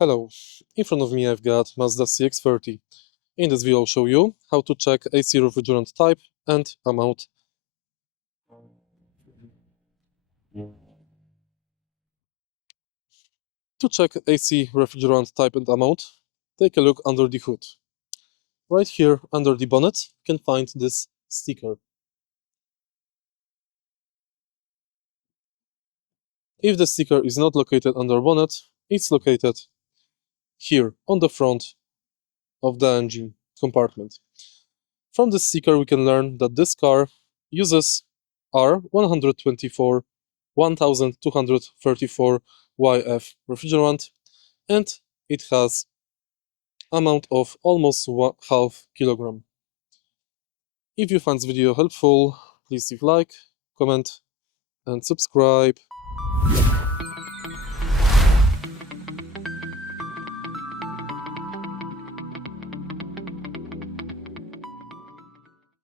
Hello, in front of me I've got Mazda CX-30. In this video I'll show you how to check AC refrigerant type and amount. To check AC refrigerant type and amount, take a look under the hood. Right here under the bonnet you can find this sticker. If the sticker is not located under bonnet, it's located here on the front of the engine compartment. From this sticker we can learn that this car uses R124 1234 YF refrigerant, and it has amount of almost half kilogram. If you find this video helpful, please leave like, comment and subscribe.